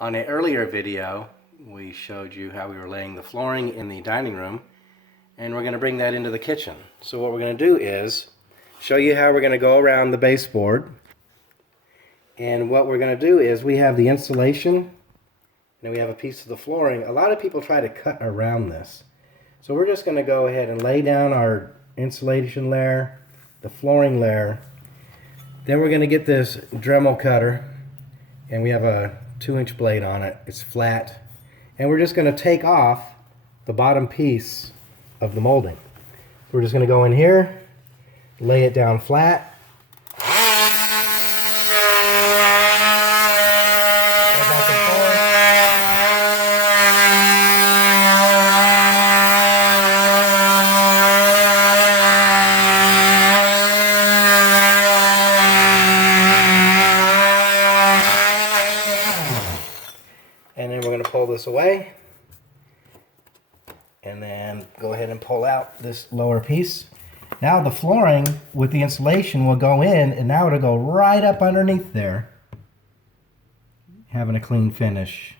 On an earlier video, we showed you how we were laying the flooring in the dining room, and we're going to bring that into the kitchen. So what we're going to do is show you how we're going to go around the baseboard. And what we're going to do is we have the insulation, and then we have a piece of the flooring. A lot of people try to cut around this. So we're just going to go ahead and lay down our insulation layer, the flooring layer. Then we're going to get this Dremel cutter, and we have a 2-inch blade on it. It's flat. And we're just going to take off the bottom piece of the molding. We're just going to go in here, lay it down flat. And then we're going to pull this away, and then go ahead and pull out this lower piece. Now the flooring with the insulation will go in, and now it'll go right up underneath there, having a clean finish.